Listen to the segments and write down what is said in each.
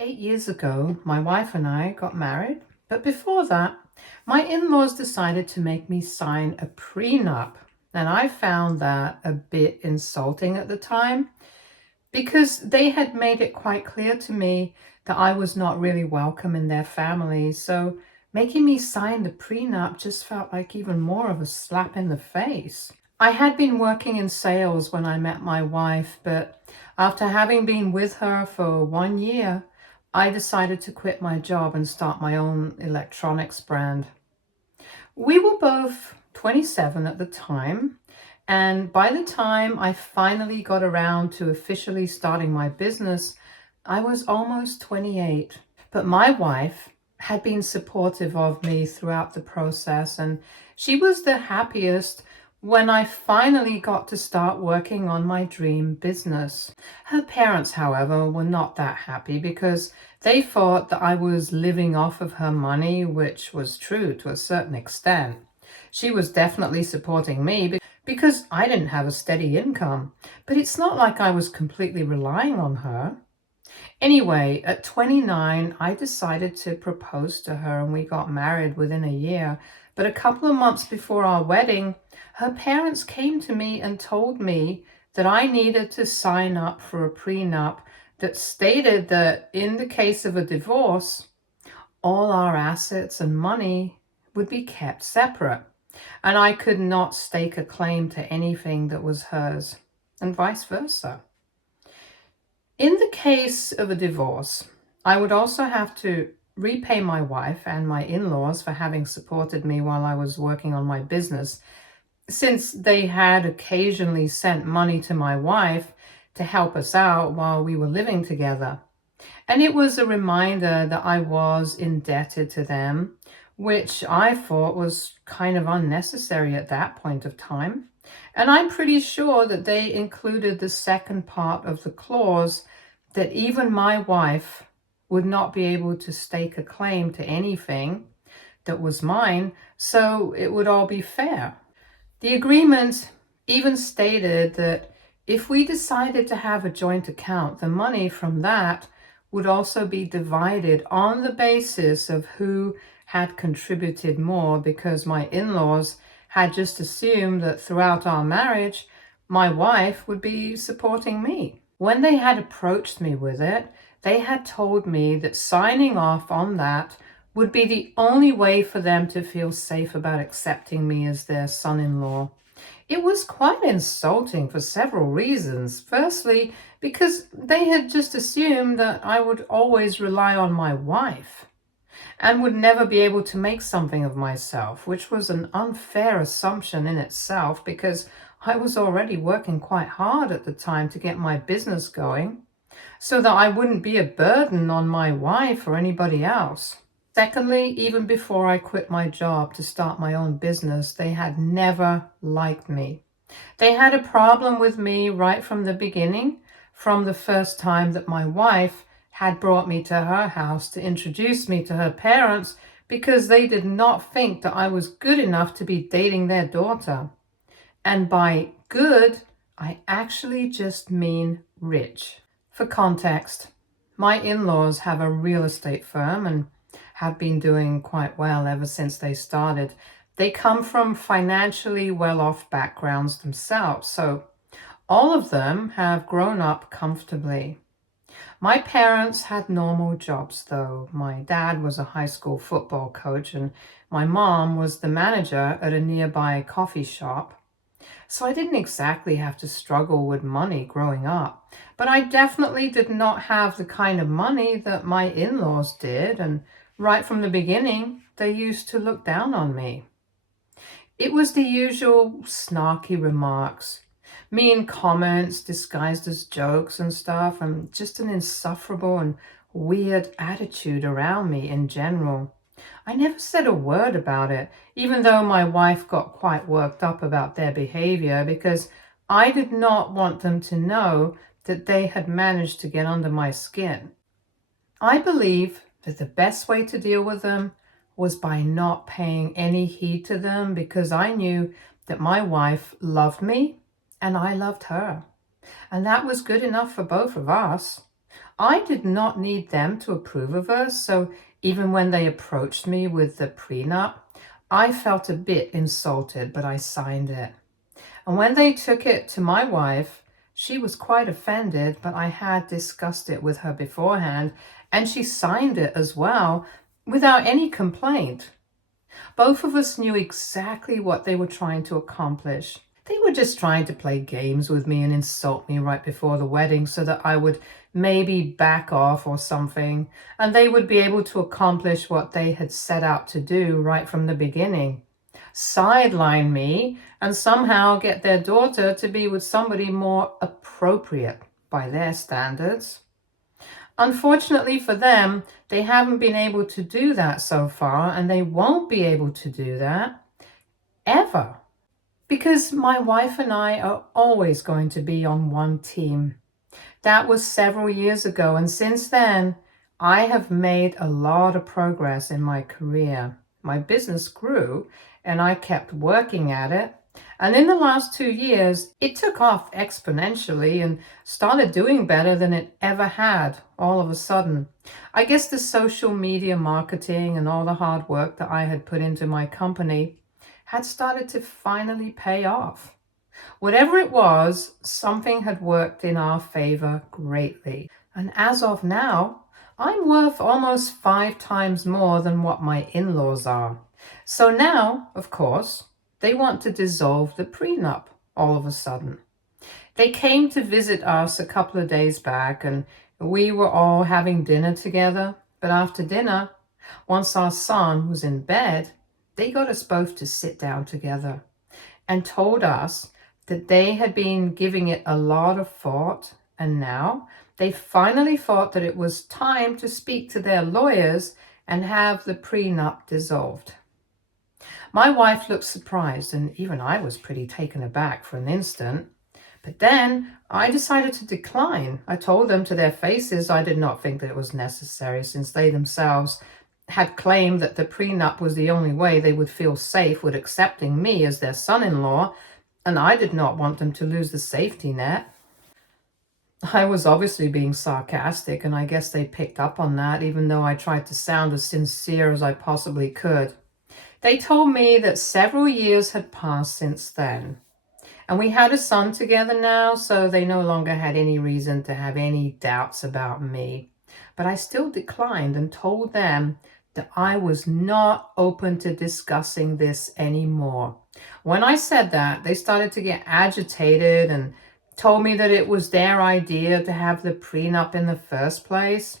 8 years ago, my wife and I got married, but before that, my in-laws decided to make me sign a prenup. And I found that a bit insulting at the time because they had made it quite clear to me that I was not really welcome in their family. So making me sign the prenup just felt like even more of a slap in the face. I had been working in sales when I met my wife, but after having been with her for 1 year, I decided to quit my job and start my own electronics brand. We were both 27 at the time, and by the time I finally got around to officially starting my business, I was almost 28. But my wife had been supportive of me throughout the process, and she was the happiest when I finally got to start working on my dream business. Her parents, however, were not that happy because they thought that I was living off of her money, which was true to a certain extent. She was definitely supporting me because I didn't have a steady income, but it's not like I was completely relying on her. Anyway, at 29, I decided to propose to her and we got married within a year. But a couple of months before our wedding, her parents came to me and told me that I needed to sign up for a prenup that stated that in the case of a divorce, all our assets and money would be kept separate, and I could not stake a claim to anything that was hers, and vice versa. In the case of a divorce, I would also have to repay my wife and my in-laws for having supported me while I was working on my business, since they had occasionally sent money to my wife to help us out while we were living together. And it was a reminder that I was indebted to them, which I thought was kind of unnecessary at that point of time. And I'm pretty sure that they included the second part of the clause that even my wife would not be able to stake a claim to anything that was mine, so it would all be fair. The agreement even stated that if we decided to have a joint account, the money from that would also be divided on the basis of who had contributed more, because my in-laws had just assumed that throughout our marriage, my wife would be supporting me. When they had approached me with it, they had told me that signing off on that would be the only way for them to feel safe about accepting me as their son-in-law. It was quite insulting for several reasons. Firstly, because they had just assumed that I would always rely on my wife and would never be able to make something of myself, which was an unfair assumption in itself because I was already working quite hard at the time to get my business going, so that I wouldn't be a burden on my wife or anybody else. Secondly, even before I quit my job to start my own business, they had never liked me. They had a problem with me right from the beginning, from the first time that my wife had brought me to her house to introduce me to her parents, because they did not think that I was good enough to be dating their daughter. And by good, I actually just mean rich. For context, my in-laws have a real estate firm and have been doing quite well ever since they started. They come from financially well-off backgrounds themselves, so all of them have grown up comfortably. My parents had normal jobs, though. My dad was a high school football coach, and my mom was the manager at a nearby coffee shop. So I didn't exactly have to struggle with money growing up, but I definitely did not have the kind of money that my in-laws did, and right from the beginning, they used to look down on me. It was the usual snarky remarks, mean comments disguised as jokes and stuff, and just an insufferable and weird attitude around me in general. I never said a word about it, even though my wife got quite worked up about their behavior, because I did not want them to know that they had managed to get under my skin. I believe that the best way to deal with them was by not paying any heed to them, because I knew that my wife loved me and I loved her. And that was good enough for both of us. I did not need them to approve of us, so even when they approached me with the prenup, I felt a bit insulted, but I signed it. And when they took it to my wife, she was quite offended, but I had discussed it with her beforehand, and she signed it as well without any complaint. Both of us knew exactly what they were trying to accomplish. They were just trying to play games with me and insult me right before the wedding so that I would maybe back off or something, and they would be able to accomplish what they had set out to do right from the beginning. Sideline me and somehow get their daughter to be with somebody more appropriate by their standards. Unfortunately for them, they haven't been able to do that so far, and they won't be able to do that ever. Because my wife and I are always going to be on one team. That was several years ago, and since then, I have made a lot of progress in my career. My business grew, and I kept working at it. And in the last 2 years, it took off exponentially and started doing better than it ever had all of a sudden. I guess the social media marketing and all the hard work that I had put into my company had started to finally pay off. Whatever it was, something had worked in our favor greatly. And as of now, I'm worth almost 5 times more than what my in-laws are. So now, of course, they want to dissolve the prenup all of a sudden. They came to visit us a couple of days back, and we were all having dinner together. But after dinner, once our son was in bed, they got us both to sit down together and told us that they had been giving it a lot of thought, and now they finally thought that it was time to speak to their lawyers and have the prenup dissolved. My wife looked surprised, and even I was pretty taken aback for an instant. But then I decided to decline. I told them to their faces I did not think that it was necessary, since they themselves had claimed that the prenup was the only way they would feel safe with accepting me as their son-in-law, and I did not want them to lose the safety net. I was obviously being sarcastic, and I guess they picked up on that, even though I tried to sound as sincere as I possibly could. They told me that several years had passed since then, and we had a son together now, so they no longer had any reason to have any doubts about me. But I still declined and told them that I was not open to discussing this anymore. When I said that, they started to get agitated and told me that it was their idea to have the prenup in the first place.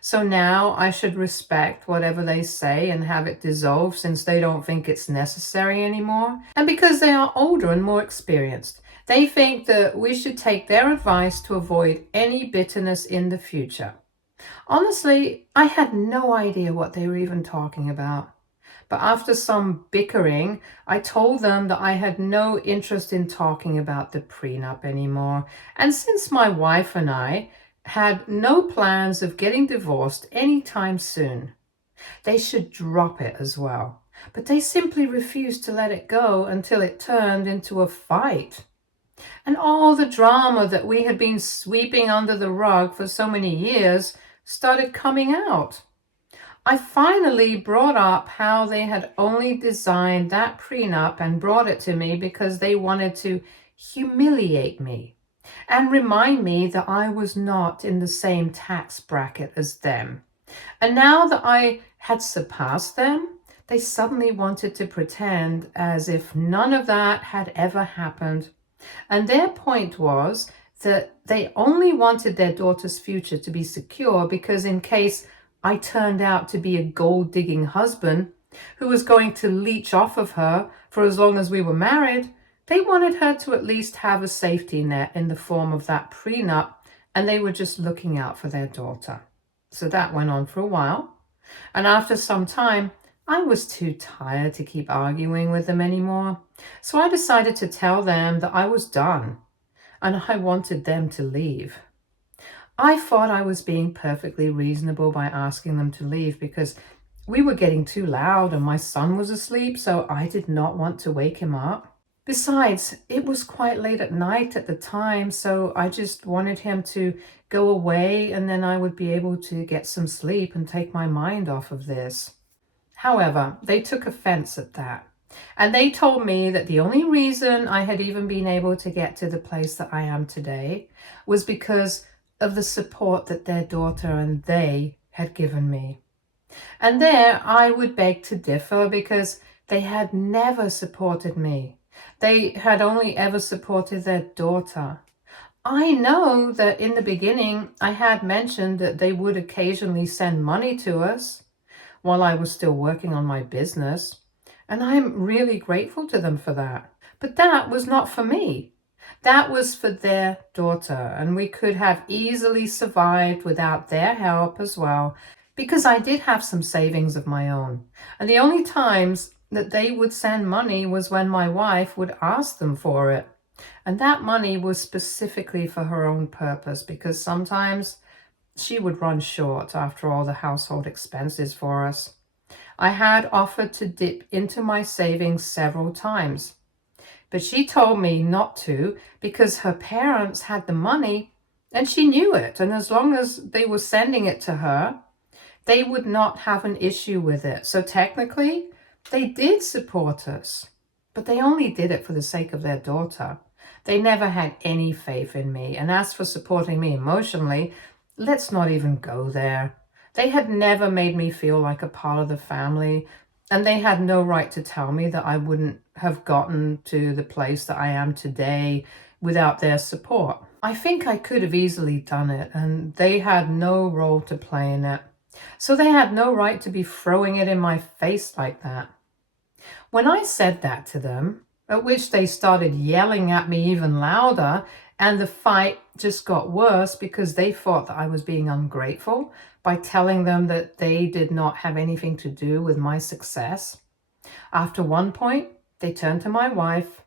So now I should respect whatever they say and have it dissolved, since they don't think it's necessary anymore. And because they are older and more experienced, they think that we should take their advice to avoid any bitterness in the future. Honestly, I had no idea what they were even talking about. But after some bickering, I told them that I had no interest in talking about the prenup anymore. And since my wife and I had no plans of getting divorced anytime soon, they should drop it as well. But they simply refused to let it go until it turned into a fight. And all the drama that we had been sweeping under the rug for so many years started coming out. I finally brought up how they had only designed that prenup and brought it to me because they wanted to humiliate me and remind me that I was not in the same tax bracket as them. And now that I had surpassed them, they suddenly wanted to pretend as if none of that had ever happened. And their point was that they only wanted their daughter's future to be secure because in case I turned out to be a gold-digging husband who was going to leech off of her for as long as we were married, they wanted her to at least have a safety net in the form of that prenup, and they were just looking out for their daughter. So that went on for a while, and after some time, I was too tired to keep arguing with them anymore. So I decided to tell them that I was done, and I wanted them to leave. I thought I was being perfectly reasonable by asking them to leave because we were getting too loud and my son was asleep, so I did not want to wake him up. Besides, it was quite late at night at the time, so I just wanted him to go away and then I would be able to get some sleep and take my mind off of this. However, they took offense at that. And they told me that the only reason I had even been able to get to the place that I am today was because of the support that their daughter and they had given me. And there I would beg to differ because they had never supported me. They had only ever supported their daughter. I know that in the beginning I had mentioned that they would occasionally send money to us while I was still working on my business, and I'm really grateful to them for that. But that was not for me. That was for their daughter, and we could have easily survived without their help as well, because I did have some savings of my own. And the only times that they would send money was when my wife would ask them for it. And that money was specifically for her own purpose, because sometimes she would run short after all the household expenses for us. I had offered to dip into my savings several times, but she told me not to because her parents had the money and she knew it. And as long as they were sending it to her, they would not have an issue with it. So technically, they did support us, but they only did it for the sake of their daughter. They never had any faith in me. And as for supporting me emotionally, let's not even go there. They had never made me feel like a part of the family, and they had no right to tell me that I wouldn't have gotten to the place that I am today without their support. I think I could have easily done it, and they had no role to play in it. So they had no right to be throwing it in my face like that. When I said that to them, at which they started yelling at me even louder, and the fight just got worse because they thought that I was being ungrateful by telling them that they did not have anything to do with my success. After one point, they turned to my wife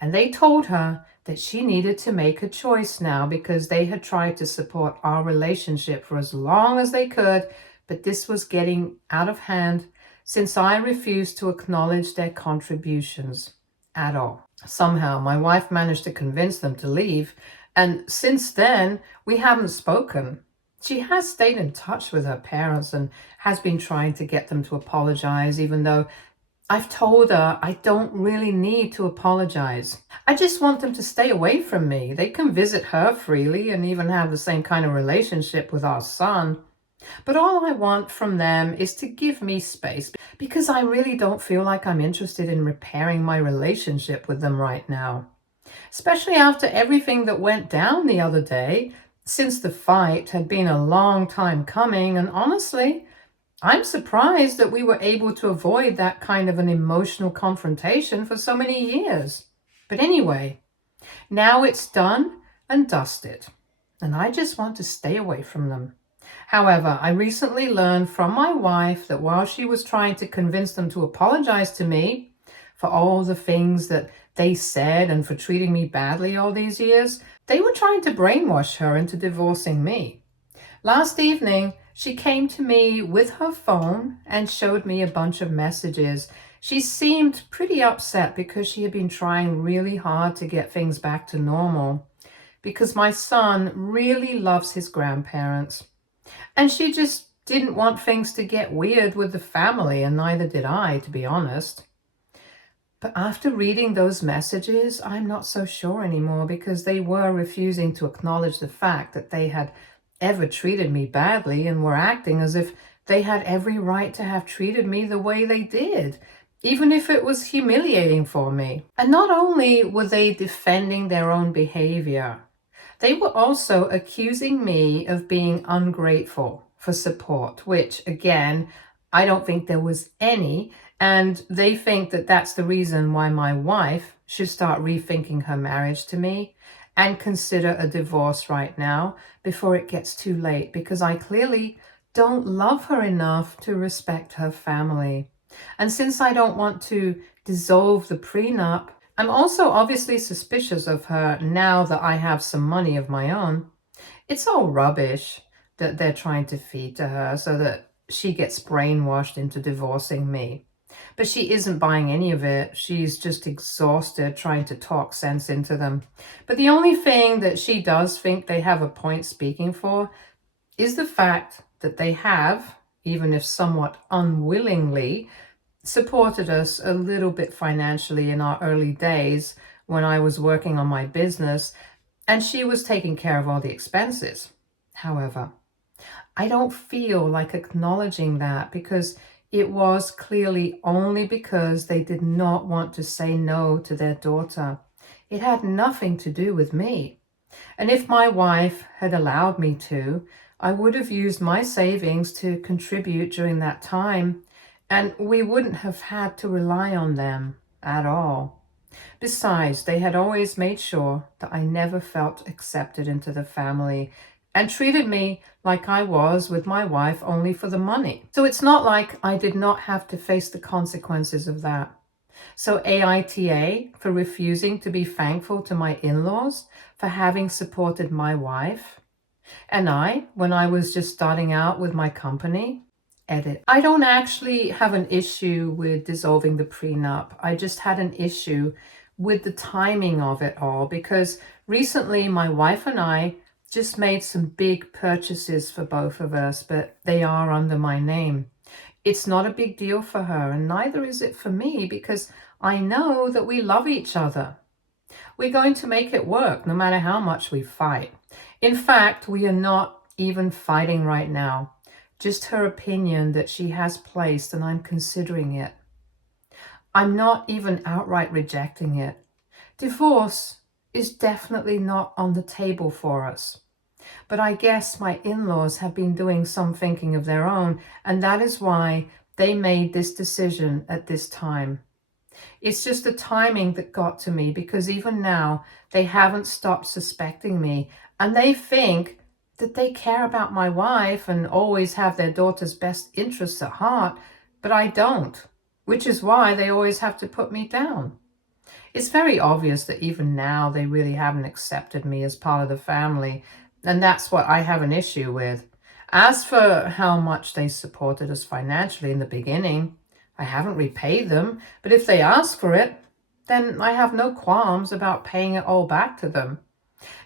and they told her that she needed to make a choice now because they had tried to support our relationship for as long as they could, but this was getting out of hand since I refused to acknowledge their contributions at all. Somehow, my wife managed to convince them to leave, and since then, we haven't spoken. She has stayed in touch with her parents and has been trying to get them to apologize, even though I've told her I don't really need to apologize. I just want them to stay away from me. They can visit her freely and even have the same kind of relationship with our son. But all I want from them is to give me space because I really don't feel like I'm interested in repairing my relationship with them right now. Especially after everything that went down the other day, since the fight had been a long time coming, and honestly, I'm surprised that we were able to avoid that kind of an emotional confrontation for so many years. But anyway, now it's done and dusted, and I just want to stay away from them. However, I recently learned from my wife that while she was trying to convince them to apologize to me for all the things that they said and for treating me badly all these years, they were trying to brainwash her into divorcing me. Last evening, she came to me with her phone and showed me a bunch of messages. She seemed pretty upset because she had been trying really hard to get things back to normal, because my son really loves his grandparents. And she just didn't want things to get weird with the family, and neither did I, to be honest. But after reading those messages, I'm not so sure anymore because they were refusing to acknowledge the fact that they had ever treated me badly and were acting as if they had every right to have treated me the way they did, even if it was humiliating for me. And not only were they defending their own behavior, they were also accusing me of being ungrateful for support, which, again, I don't think there was any, and they think that that's the reason why my wife should start rethinking her marriage to me and consider a divorce right now before it gets too late, because I clearly don't love her enough to respect her family. And since I don't want to dissolve the prenup, I'm also obviously suspicious of her now that I have some money of my own. It's all rubbish that they're trying to feed to her so that she gets brainwashed into divorcing me. But she isn't buying any of it. She's just exhausted trying to talk sense into them. But the only thing that she does think they have a point speaking for is the fact that they have, even if somewhat unwillingly, supported us a little bit financially in our early days when I was working on my business and she was taking care of all the expenses. However, I don't feel like acknowledging that because it was clearly only because they did not want to say no to their daughter. It had nothing to do with me. And if my wife had allowed me to, I would have used my savings to contribute during that time, and we wouldn't have had to rely on them at all. Besides, they had always made sure that I never felt accepted into the family and treated me like I was with my wife only for the money. So it's not like I did not have to face the consequences of that. So AITA for refusing to be thankful to my in-laws for having supported my wife. And I, when I was just starting out with my company, edit. I don't actually have an issue with dissolving the prenup. I just had an issue with the timing of it all because recently my wife and I just made some big purchases for both of us, but they are under my name. It's not a big deal for her, and neither is it for me because I know that we love each other. We're going to make it work no matter how much we fight. In fact, we are not even fighting right now. Just her opinion that she has placed, and I'm considering it. I'm not even outright rejecting it. Divorce is definitely not on the table for us. But I guess my in-laws have been doing some thinking of their own, and that is why they made this decision at this time. It's just the timing that got to me because even now they haven't stopped suspecting me, and they think that they care about my wife and always have their daughter's best interests at heart, but I don't, which is why they always have to put me down. It's very obvious that even now they really haven't accepted me as part of the family, and that's what I have an issue with. As for how much they supported us financially in the beginning, I haven't repaid them, but if they ask for it, then I have no qualms about paying it all back to them.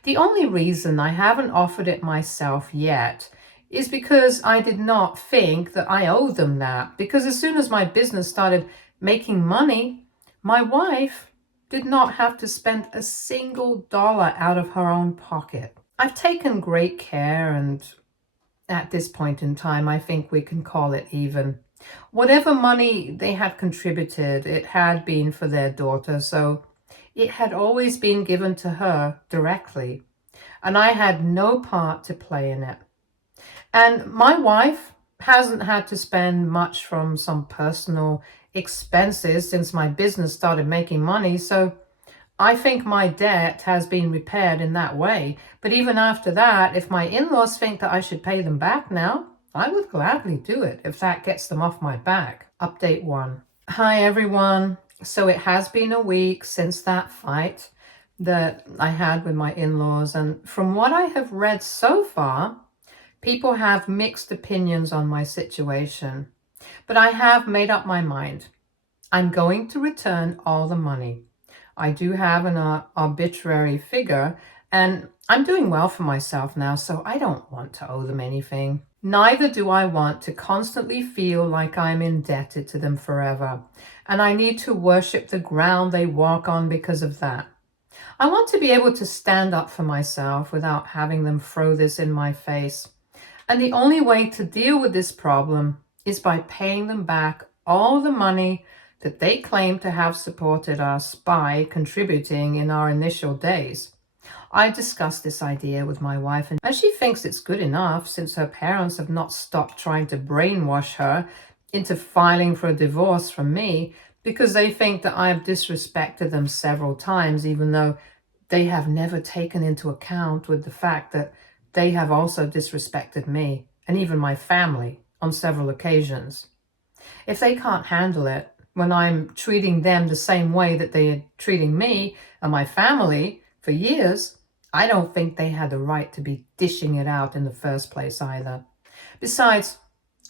The only reason I haven't offered it myself yet is because I did not think that I owed them that. Because as soon as my business started making money, my wife did not have to spend a single dollar out of her own pocket. I've taken great care, and at this point in time, I think we can call it even. Whatever money they had contributed, it had been for their daughter, so it had always been given to her directly, and I had no part to play in it. And my wife hasn't had to spend much from some personal expenses since my business started making money, so I think my debt has been repaired in that way. But even after that, if my in-laws think that I should pay them back now, I would gladly do it if that gets them off my back. Update 1. Hi everyone. So it has been a week since that fight that I had with my in-laws, and from what I have read so far, people have mixed opinions on my situation. But I have made up my mind. I'm going to return all the money. I do have an arbitrary figure, and I'm doing well for myself now, so I don't want to owe them anything. Neither do I want to constantly feel like I'm indebted to them forever, and I need to worship the ground they walk on because of that. I want to be able to stand up for myself without having them throw this in my face. And the only way to deal with this problem is by paying them back all the money that they claim to have supported us by contributing in our initial days. I discussed this idea with my wife, and she thinks it's good enough since her parents have not stopped trying to brainwash her into filing for a divorce from me because they think that I have disrespected them several times, even though they have never taken into account with the fact that they have also disrespected me and even my family on several occasions. If they can't handle it when I'm treating them the same way that they are treating me and my family for years, I don't think they had the right to be dishing it out in the first place either. Besides,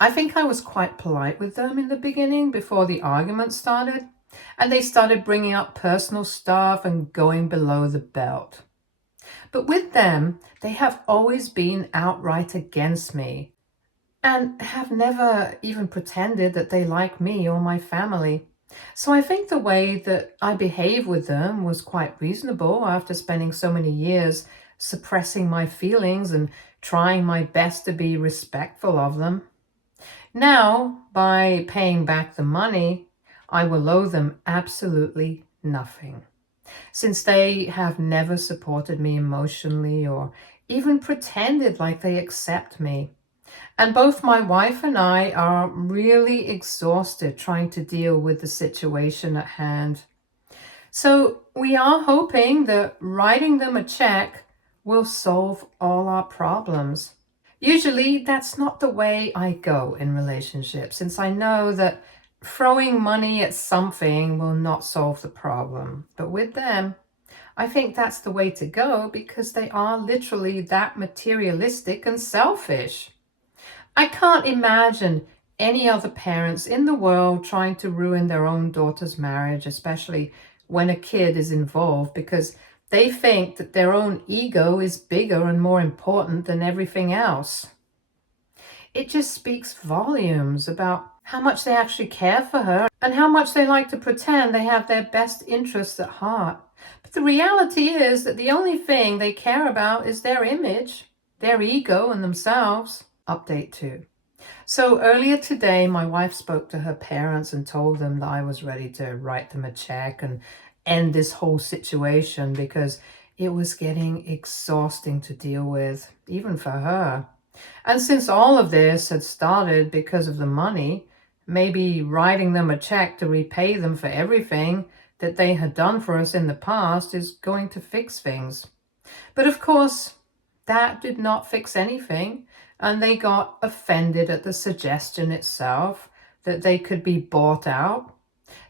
I think I was quite polite with them in the beginning before the argument started, and they started bringing up personal stuff and going below the belt. But with them, they have always been outright against me and have never even pretended that they like me or my family. So I think the way that I behave with them was quite reasonable after spending so many years suppressing my feelings and trying my best to be respectful of them. Now, by paying back the money, I will owe them absolutely nothing, since they have never supported me emotionally or even pretended like they accept me. And both my wife and I are really exhausted trying to deal with the situation at hand. So we are hoping that writing them a check will solve all our problems. Usually, that's not the way I go in relationships, since I know that throwing money at something will not solve the problem. But with them, I think that's the way to go because they are literally that materialistic and selfish. I can't imagine any other parents in the world trying to ruin their own daughter's marriage, especially when a kid is involved, because they think that their own ego is bigger and more important than everything else. It just speaks volumes about how much they actually care for her and how much they like to pretend they have their best interests at heart. But the reality is that the only thing they care about is their image, their ego, and themselves. Update 2. So earlier today, my wife spoke to her parents and told them that I was ready to write them a check and end this whole situation because it was getting exhausting to deal with, even for her. And since all of this had started because of the money, maybe writing them a check to repay them for everything that they had done for us in the past is going to fix things. But of course, that did not fix anything, and they got offended at the suggestion itself that they could be bought out.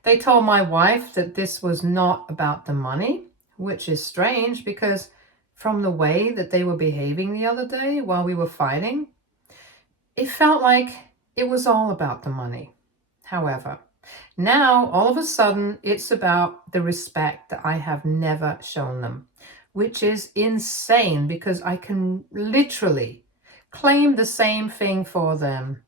They told my wife that this was not about the money, which is strange because from the way that they were behaving the other day while we were fighting, it felt like it was all about the money. However, now all of a sudden it's about the respect that I have never shown them, which is insane because I can literally claim the same thing for them.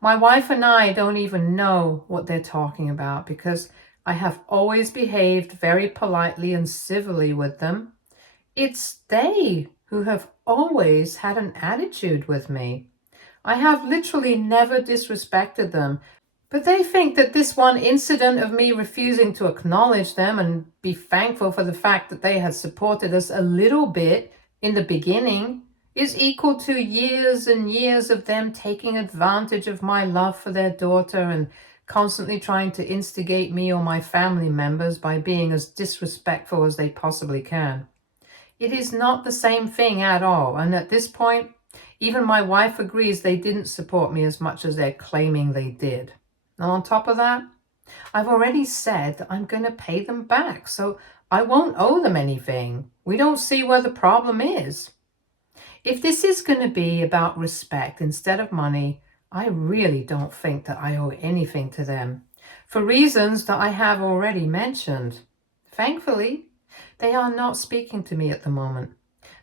My wife and I don't even know what they're talking about because I have always behaved very politely and civilly with them. It's they who have always had an attitude with me. I have literally never disrespected them, but they think that this one incident of me refusing to acknowledge them and be thankful for the fact that they had supported us a little bit in the beginning is equal to years and years of them taking advantage of my love for their daughter and constantly trying to instigate me or my family members by being as disrespectful as they possibly can. It is not the same thing at all, and at this point, even my wife agrees they didn't support me as much as they're claiming they did. And on top of that, I've already said that I'm going to pay them back, so I won't owe them anything. We don't see where the problem is. If this is going to be about respect instead of money, I really don't think that I owe anything to them, for reasons that I have already mentioned. Thankfully, they are not speaking to me at the moment.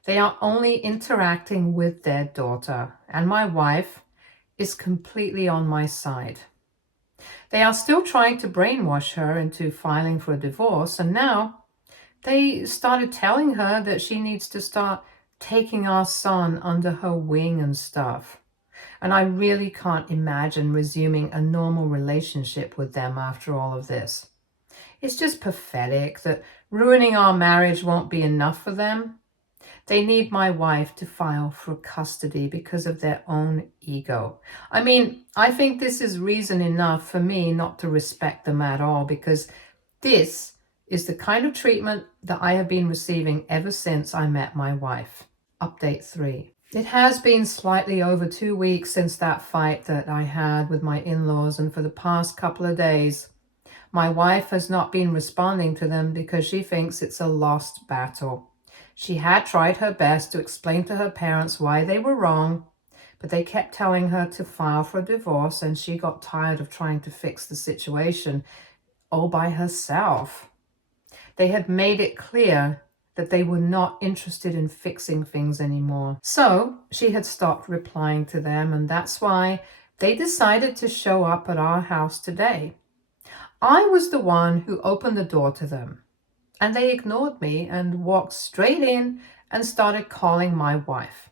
They are only interacting with their daughter, and my wife is completely on my side. They are still trying to brainwash her into filing for a divorce, and now they started telling her that she needs to start taking our son under her wing and stuff. And I really can't imagine resuming a normal relationship with them after all of this. It's just pathetic that ruining our marriage won't be enough for them. They need my wife to file for custody because of their own ego. I mean, I think this is reason enough for me not to respect them at all because this is the kind of treatment that I have been receiving ever since I met my wife. Update 3. It has been slightly over 2 weeks since that fight that I had with my in-laws, and for the past couple of days, my wife has not been responding to them because she thinks it's a lost battle. She had tried her best to explain to her parents why they were wrong, but they kept telling her to file for a divorce, and she got tired of trying to fix the situation all by herself. They had made it clear that they were not interested in fixing things anymore. So she had stopped replying to them, and that's why they decided to show up at our house today. I was the one who opened the door to them, and they ignored me and walked straight in and started calling my wife.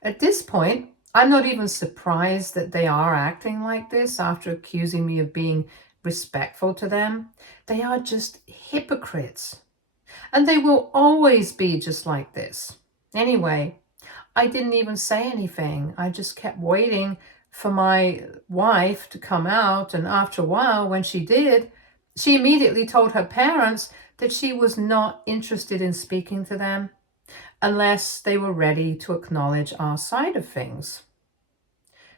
At this point, I'm not even surprised that they are acting like this after accusing me of being respectful to them. They are just hypocrites. And they will always be just like this. Anyway, I didn't even say anything. I just kept waiting for my wife to come out. And after a while, when she did, she immediately told her parents that she was not interested in speaking to them unless they were ready to acknowledge our side of things.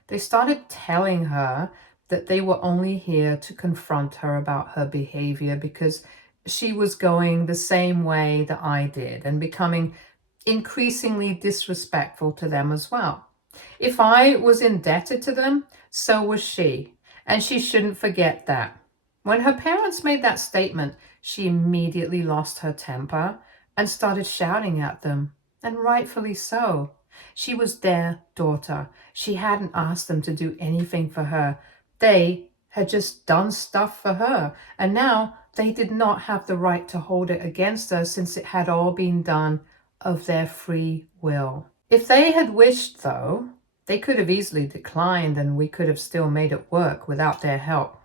They started telling her that they were only here to confront her about her behavior because she was going the same way that I did and becoming increasingly disrespectful to them as well. If I was indebted to them, so was she, and she shouldn't forget that. When her parents made that statement, she immediately lost her temper and started shouting at them, and rightfully so. She was their daughter. She hadn't asked them to do anything for her. They had just done stuff for her, and now they did not have the right to hold it against her since it had all been done of their free will. If they had wished, though, they could have easily declined and we could have still made it work without their help.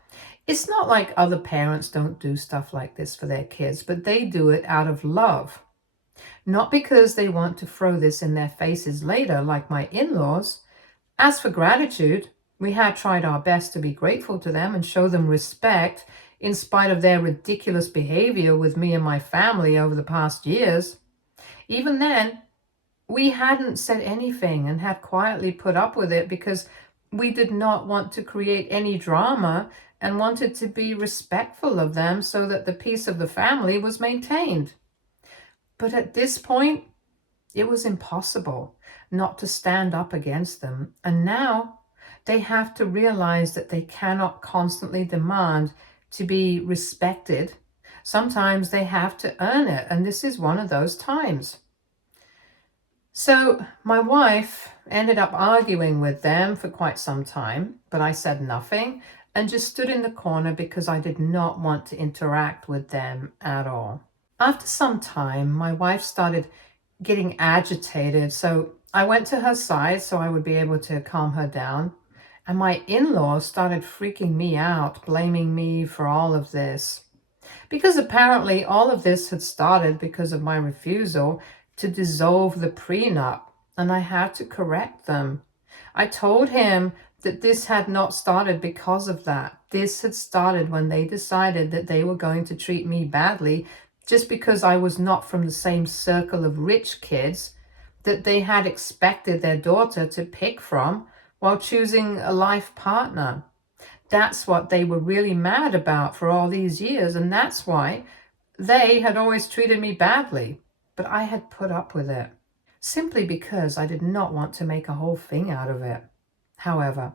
It's not like other parents don't do stuff like this for their kids, but they do it out of love. Not because they want to throw this in their faces later, like my in-laws. As for gratitude, we had tried our best to be grateful to them and show them respect in spite of their ridiculous behavior with me and my family over the past years. Even then, we hadn't said anything and had quietly put up with it because we did not want to create any drama and wanted to be respectful of them so that the peace of the family was maintained. But at this point, it was impossible not to stand up against them. And now they have to realize that they cannot constantly demand to be respected. Sometimes they have to earn it, and this is one of those times. So my wife ended up arguing with them for quite some time, but I said nothing and just stood in the corner because I did not want to interact with them at all. After some time, my wife started getting agitated, so I went to her side so I would be able to calm her down. And my in-laws started freaking me out, blaming me for all of this. Because apparently all of this had started because of my refusal to dissolve the prenup, and I had to correct them. I told him that this had not started because of that. This had started when they decided that they were going to treat me badly just because I was not from the same circle of rich kids that they had expected their daughter to pick from while choosing a life partner. That's what they were really mad about for all these years, and that's why they had always treated me badly. But I had put up with it, simply because I did not want to make a whole thing out of it. However,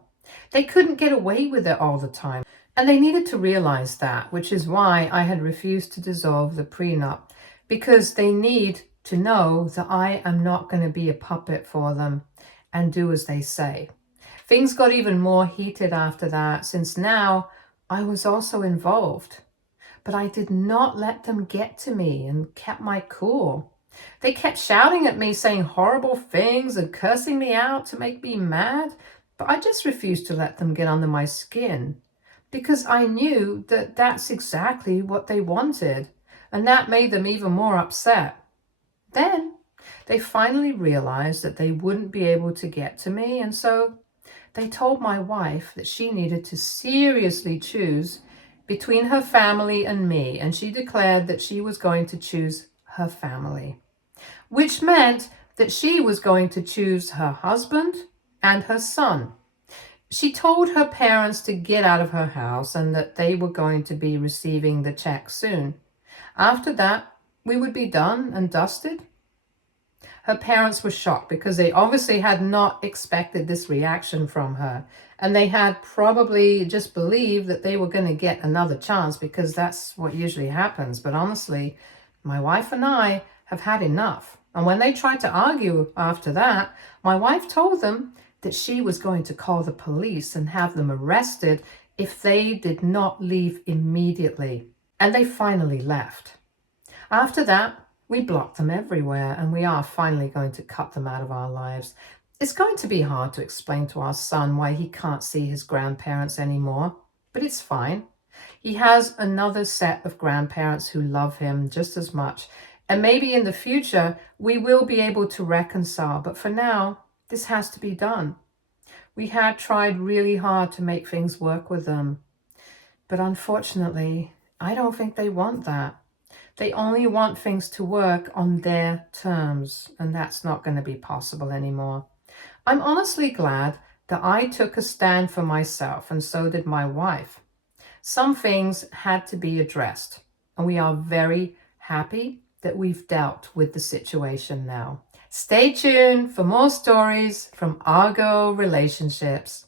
they couldn't get away with it all the time, and they needed to realize that, which is why I had refused to dissolve the prenup, because they need to know that I am not going to be a puppet for them and do as they say. Things got even more heated after that, since now I was also involved. But I did not let them get to me and kept my cool. They kept shouting at me, saying horrible things and cursing me out to make me mad, but I just refused to let them get under my skin because I knew that that's exactly what they wanted, and that made them even more upset. Then they finally realized that they wouldn't be able to get to me, and so they told my wife that she needed to seriously choose between her family and me, and she declared that she was going to choose her family, which meant that she was going to choose her husband and her son. She told her parents to get out of her house and that they were going to be receiving the check soon. After that, we would be done and dusted. Her parents were shocked because they obviously had not expected this reaction from her. And they had probably just believed that they were going to get another chance because that's what usually happens. But honestly, my wife and I have had enough. And when they tried to argue after that, my wife told them that she was going to call the police and have them arrested if they did not leave immediately. And they finally left. After that, we blocked them everywhere, and we are finally going to cut them out of our lives. It's going to be hard to explain to our son why he can't see his grandparents anymore, but it's fine. He has another set of grandparents who love him just as much, and maybe in the future we will be able to reconcile, but for now, this has to be done. We had tried really hard to make things work with them, but unfortunately, I don't think they want that. They only want things to work on their terms, and that's not going to be possible anymore. I'm honestly glad that I took a stand for myself, and so did my wife. Some things had to be addressed, and we are very happy that we've dealt with the situation now. Stay tuned for more stories from Argo Relationships.